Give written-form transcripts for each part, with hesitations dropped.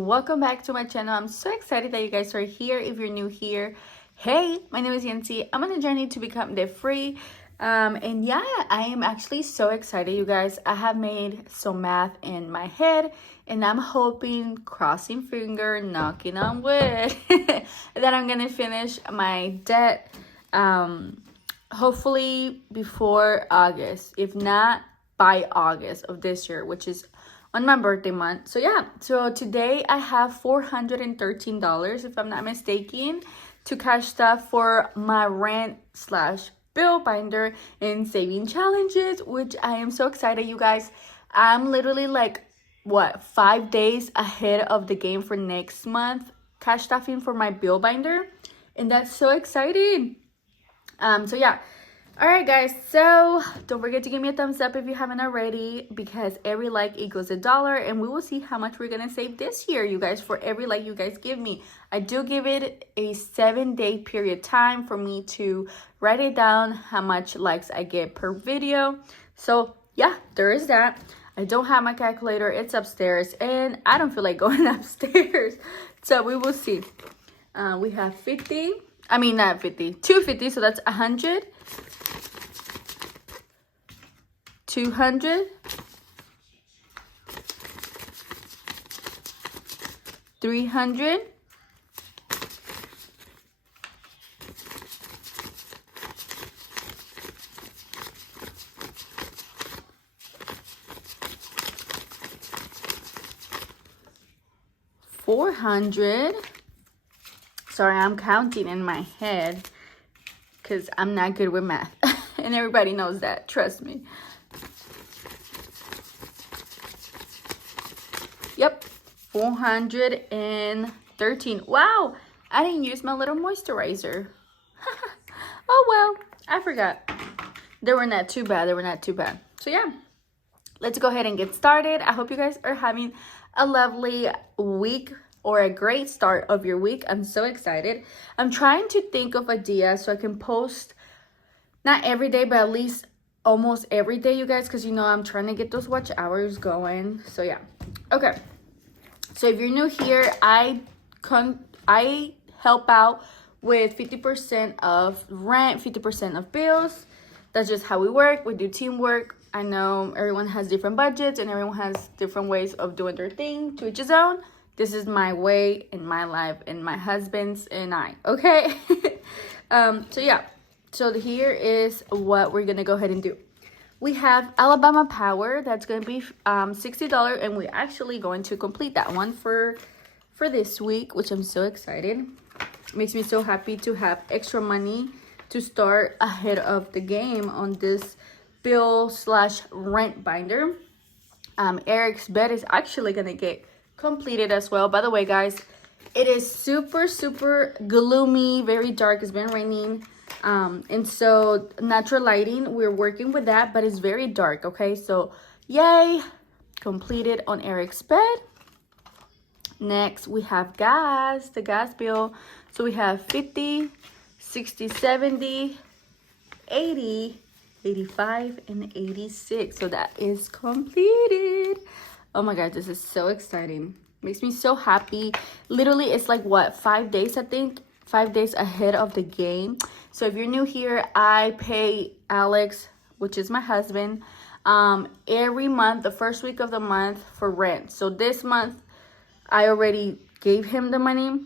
welcome back to my channel. I'm so excited that you guys are here. If you're new here, hey, my name is Yancy. I'm on a journey to become debt free. And yeah, I am actually so excited, you guys. I have made some math in my head, and I'm hoping, crossing finger, knocking on wood, that I'm gonna finish my debt hopefully before August, if not by August of this year, which is on my birthday month. So yeah, so today I have $413, if I'm not mistaken, to cash stuff for my rent slash bill binder and saving challenges, which I am so excited, you guys. I'm literally like, what, 5 days ahead of the game for next month, cash stuffing for my bill binder, and that's so exciting. So yeah. All right, guys, so don't forget to give me a thumbs up if you haven't already, because every like equals $1, and we will see how much we're gonna save this year, you guys, for every like you guys give me. I do give it a 7-day period time for me to write it down how much likes I get per video. So yeah, there is that. I don't have my calculator, it's upstairs, and I don't feel like going upstairs, so we will see. We have 50, I mean not 50, 250, so that's 100. 200, 300, 400. Sorry, I'm counting in my head because I'm not good with math. And everybody knows that, trust me. Yep, 413. Wow, I didn't use my little moisturizer. Oh well, I forgot. They were not too bad. So yeah, let's go ahead and get started. I hope you guys are having a lovely week or a great start of your week. I'm so excited. I'm trying to think of ideas so I can post not every day, but at least almost every day, you guys, because you know I'm trying to get those watch hours going. So yeah, okay. So if you're new here, I help out with 50% of rent, 50% of bills. That's just how we work. We do teamwork. I know everyone has different budgets and everyone has different ways of doing their thing, to each his own. This is my way in my life and my husband's and I, okay? So yeah, so here is what we're gonna go ahead and do. We have Alabama Power, that's going to be $60, and we're actually going to complete that one for this week, which I'm so excited. Makes me so happy to have extra money to start ahead of the game on this bill slash rent binder. Eric's bed is actually going to get completed as well. By the way, guys, it is super gloomy, very dark. It's been raining. And so natural lighting, we're working with that, but it's very dark. Okay, so yay, completed on Eric's bed. Next we have gas, the gas bill. So we have 50, 60, 70, 80, 85, and 86. So that is completed. Oh my god, this is so exciting. Makes me so happy. Literally, it's like what, 5 days, I think, 5 days ahead of the game. So if you're new here, I pay Alex, which is my husband, every month, the first week of the month, for rent. So this month, I already gave him the money.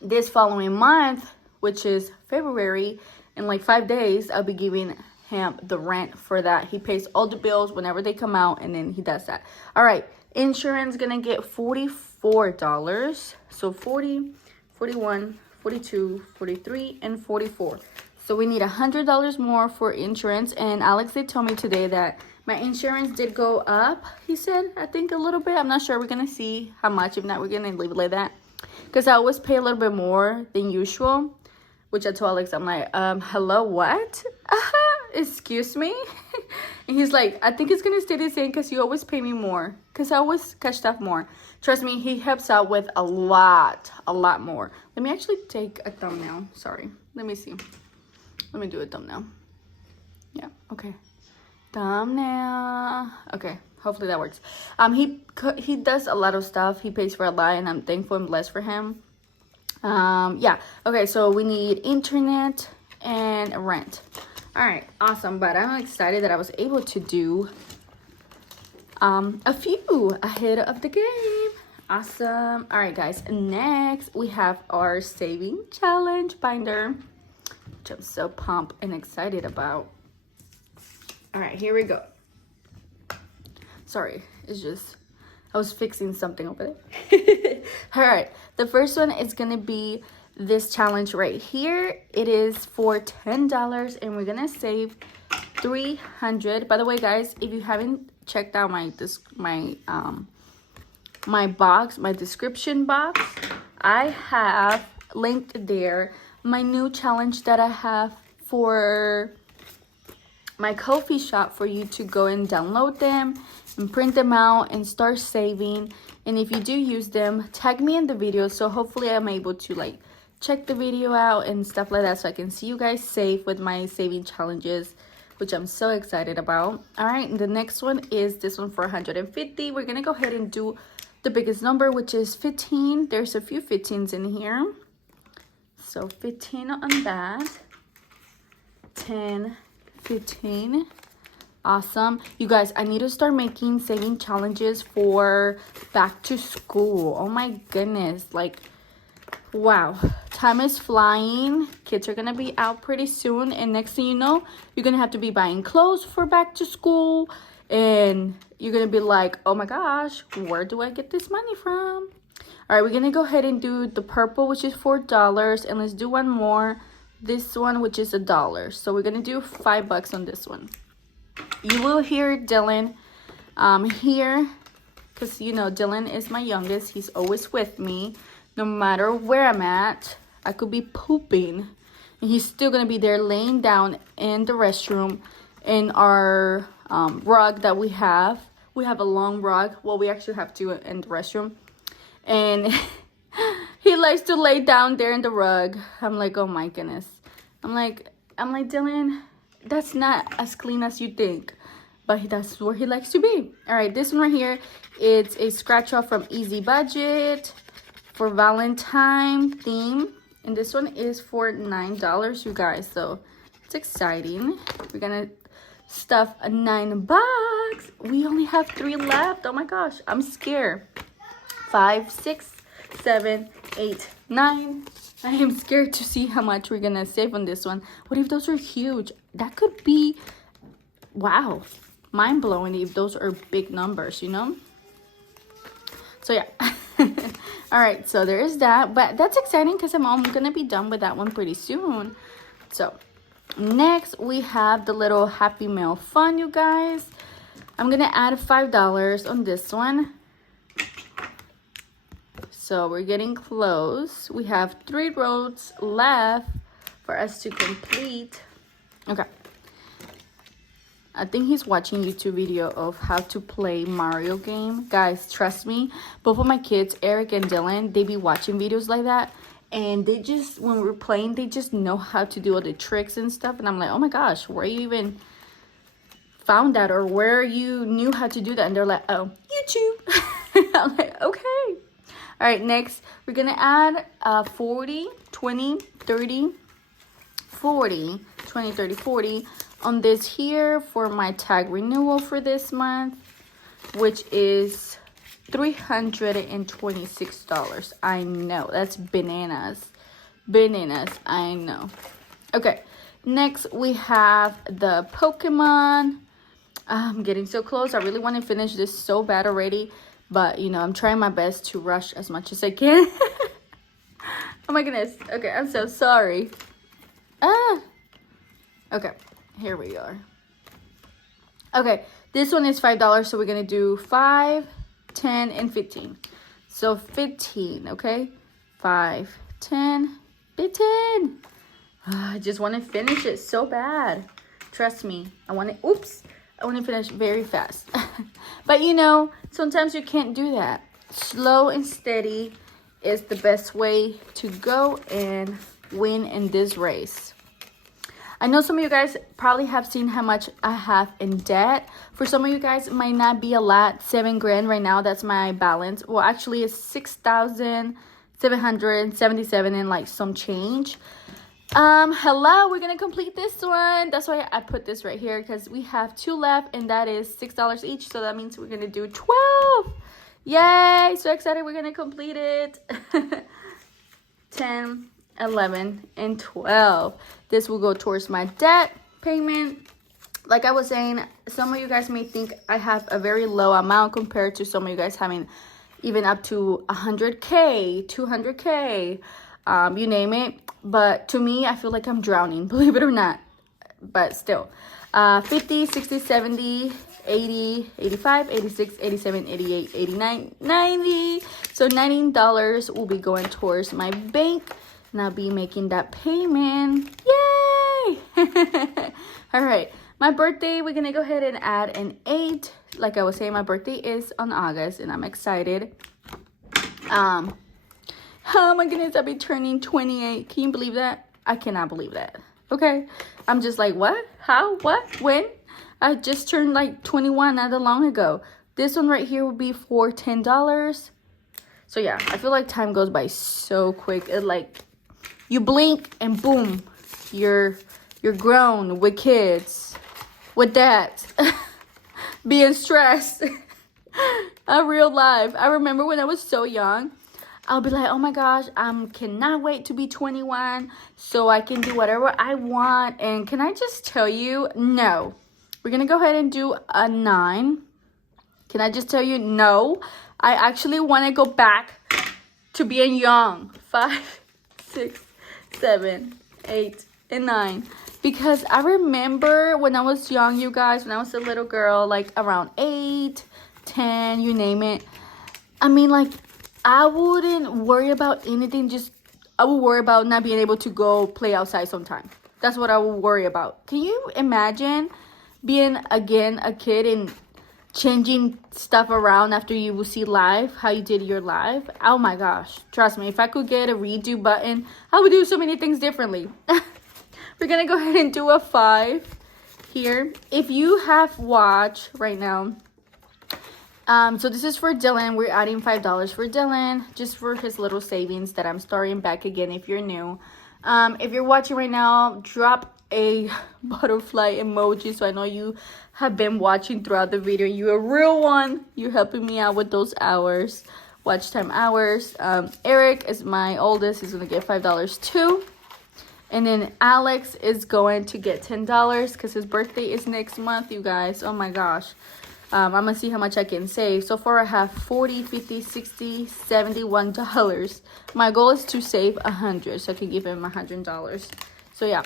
This following month, which is February, in like 5 days, I'll be giving him the rent for that. He pays all the bills whenever they come out, and then he does that. All right, insurance gonna get $44. So 40, 41, 42, 43, and 44. So we need $100 more for insurance. And Alex did tell me today that my insurance did go up, he said, I think a little bit. I'm not sure. We're gonna see how much. If not, we're gonna leave it like that, because I always pay a little bit more than usual, which I told Alex, I'm like, hello, what? Excuse me? And he's like, I think it's gonna stay the same because you always pay me more, because I always catch stuff more. Trust me, he helps out with a lot more. Let me actually take a thumbnail. Sorry, let me see. Let me do a thumbnail. Yeah, okay. Thumbnail. Okay, hopefully that works. He does a lot of stuff. He pays for a lot, and I'm thankful and blessed for him. Yeah. Okay, so we need internet and rent. All right, awesome. But I'm excited that I was able to do a few ahead of the game. Awesome. All right, guys, next we have our saving challenge binder, which I'm so pumped and excited about. All right, here we go. Sorry, it's just I was fixing something over there. All right, the first one is gonna be this challenge right here. It is for $10, and we're gonna save $300. By the way, guys, if you haven't checked out my description box, I have linked there my new challenge that I have for my Ko-fi shop for you to go and download them and print them out and start saving. And if you do use them, tag me in the video, so hopefully I'm able to like check the video out and stuff like that, so I can see you guys save with my saving challenges, which I'm so excited about. All right, and the next one is this one for 150. We're gonna go ahead and do the biggest number, which is 15. There's a few 15s in here, so 15 on that. 10, 15. Awesome. You guys, I need to start making saving challenges for back to school. Oh my goodness, like, wow, time is flying. Kids are gonna be out pretty soon, and next thing you know, you're gonna have to be buying clothes for back to school, and you're gonna be like, oh my gosh, where do I get this money from? All right, we're gonna go ahead and do the purple, which is $4, and let's do one more, this one, which is $1. So we're gonna do $5 on this one. You will hear Dylan here, because you know Dylan is my youngest. He's always with me no matter where I'm at. I could be pooping and he's still gonna be there laying down in the restroom in our rug that we have. We have a long rug. Well, we actually have two in the restroom, and he likes to lay down there in the rug. I'm like, oh my goodness. I'm like Dylan, that's not as clean as you think, but that's where he likes to be. All right, this one right here, it's a scratch off from Easy Budget for Valentine theme, and this one is for $9, you guys, so it's exciting. We're gonna stuff $9. We only have 3 left. Oh my gosh, I'm scared. 5, 6, 7, 8, 9. I am scared to see how much we're gonna save on this one. What if those are huge? That could be, wow, mind-blowing if those are big numbers, you know? So yeah. All right, so there is that, but that's exciting because I'm gonna be done with that one pretty soon. So next we have the little Happy Meal fun, you guys. I'm gonna add $5 on this one. So we're getting close. We have 3 rows left for us to complete. Okay. I think he's watching YouTube video of how to play Mario game. Guys, trust me, both of my kids, Eric and Dylan, they be watching videos like that. And they just, when we're playing, they just know how to do all the tricks and stuff. And I'm like, oh my gosh, where you even found that, or where you knew how to do that? And they're like, oh, YouTube. I'm like, okay. All right, next, we're going to add 40, 20, 30, 40, 20, 30, 40 on this here for my tag renewal for this month, which is $326. I know, that's bananas. Bananas, I know. Okay, next we have the Pokemon. I'm getting so close. I really want to finish this so bad already. But, you know, I'm trying my best to rush as much as I can. Oh, my goodness. Okay, I'm so sorry. Okay, here we are. Okay, this one is $5, so we're going to do 5, 10, and 15. So 15, okay? 5, 10, 15. I just want to finish it so bad. Trust me. I want to... Oops. I want to finish very fast. But you know, sometimes you can't do that. Slow and steady is the best way to go and win in this race. I know some of you guys probably have seen how much I have in debt. For some of you guys, it might not be a lot. 7 grand right now, that's my balance. Well, actually, it's 6,777 and like some change. Hello, we're gonna complete this one. That's why I put this right here, because we have 2 left, and that is $6 each. So that means we're gonna do 12. Yay! So excited, we're gonna complete it. 10, 11, and 12. This will go towards my debt payment. Like I was saying, some of you guys may think I have a very low amount compared to some of you guys having even up to 100K, 200K, you name it. But to me, I feel like I'm drowning, believe it or not. But still, 50, 60, 70, 80, 85, 86, 87, 88, 89, 90. So $19 will be going towards my bank, and I'll be making that payment. Yay! All right, my birthday, we're gonna go ahead and add an 8. Like I was saying, my birthday is on August, and I'm excited. Oh my goodness, I'll be turning 28. Can you believe that? I cannot believe that. Okay, I'm just like, what? How? What? When? I just turned like 21 not that long ago. This one right here would be for $10. So yeah, I feel like time goes by so quick. It like, you blink and boom, you're grown with kids, with dads, being stressed. A real life. I remember when I was so young, I'll be like, oh my gosh, I cannot wait to be 21 so I can do whatever I want. And can I just tell you, no. We're going to go ahead and do a 9. Can I just tell you, no. I actually want to go back to being young. 5, 6, 7, 8, and 9. Because I remember when I was young, you guys, when I was a little girl, like around 8, 10, you name it. I mean, like, I wouldn't worry about anything. I would worry about not being able to go play outside sometime. That's what I would worry about. Can you imagine being, again, a kid and changing stuff around after you will see live, how you did your life? Oh my gosh. Trust me, if I could get a redo button, I would do so many things differently. We're going to go ahead and do a 5 here. If you have watched right now, so this is for Dylan. We're adding $5 for Dylan, just for his little savings that I'm starting back again if you're new. If you're watching right now, drop a butterfly emoji so I know you have been watching throughout the video. You're a real one. You're helping me out with those hours, watch time hours. Eric is my oldest. He's going to get $5 too. And then Alex is going to get $10 because his birthday is next month, you guys. Oh my gosh. I'm going to see how much I can save. So far, I have $40, $50, $60, $71. My goal is to save $100 so I can give him $100. So, yeah.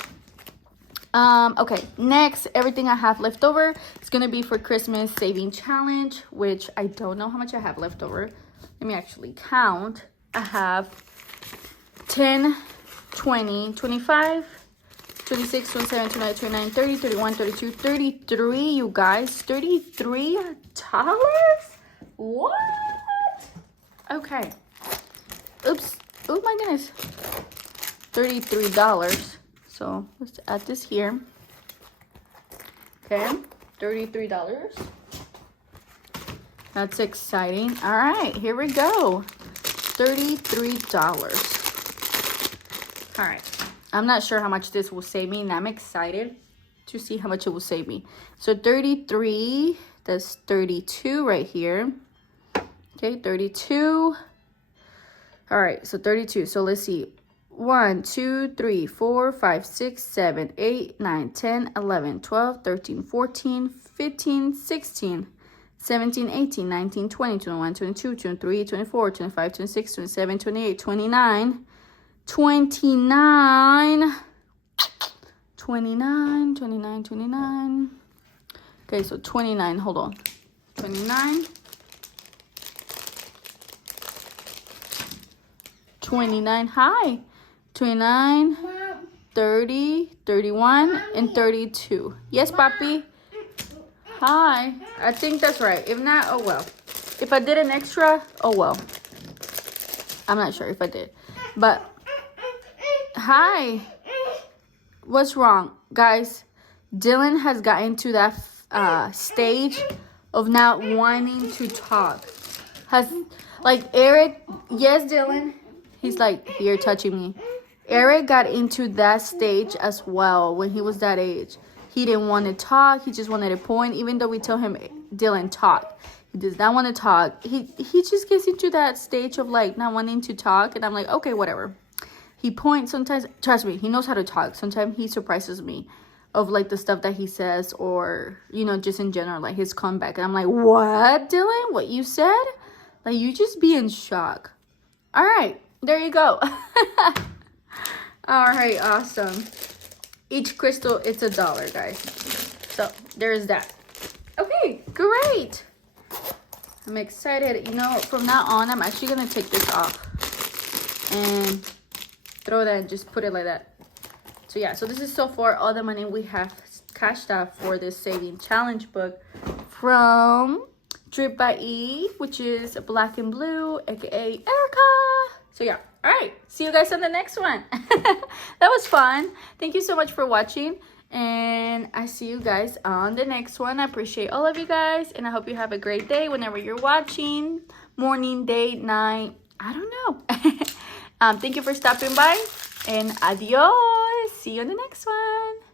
Okay, next, everything I have left over is going to be for Christmas saving challenge, which I don't know how much I have left over. Let me actually count. I have 10, 20, 25, 26, 27, 29, 29, 30, 31, 32, 33, you guys. $33? What? Okay. Oops. Oh my goodness. $33. So let's add this here. Okay. $33. That's exciting. All right. Here we go. $33. All right. I'm not sure how much this will save me, and I'm excited to see how much it will save me. So 33, that's 32 right here. Okay, 32. All right, so 32. So let's see. 1, 2, 3, 4, 5, 6, 7, 8, 9, 10, 11, 12, 13, 14, 15, 16, 17, 18, 19, 20, 21, 22, 23, 24, 25, 26, 27, 28, 29. 29. Okay, so 29, hold on. 29. 29, hi. 29, 30, 31, and 32. Yes, Papi? Hi. I think that's right. If not, oh well. If I did an extra, oh well. I'm not sure if I did. But, hi. what's wrong, guys? Dylan has gotten to that stage of not wanting to talk. Like Eric, yes, Dylan. He's like, you're touching me. Eric got into that stage as well when he was that age. He didn't want to talk. He just wanted to point. Even though we told him, Dylan, talk. He does not want to talk. He just gets into that stage of like not wanting to talk. And I'm like, okay, whatever. He points sometimes. Trust me, he knows how to talk. Sometimes he surprises me of like the stuff that he says, or, you know, just in general, like his comeback. And I'm like, what, Dylan? What you said? Like, you just be in shock. All right, there you go. All right, awesome. Each crystal, it's $1, guys. So there's that. Okay, great. I'm excited. You know, from now on, I'm actually going to take this off and throw that and just put it like that. So yeah, so this is so far all the money we have cashed out for this saving challenge book from Drip by E, which is Black and Blue, aka Erica. So yeah, all right, see you guys on the next one. That was fun. Thank you so much for watching, and I see you guys on the next one. I appreciate all of you guys, and I hope you have a great day whenever you're watching. Morning, day, night, I don't know. Thank you for stopping by, and adios. See you on the next one.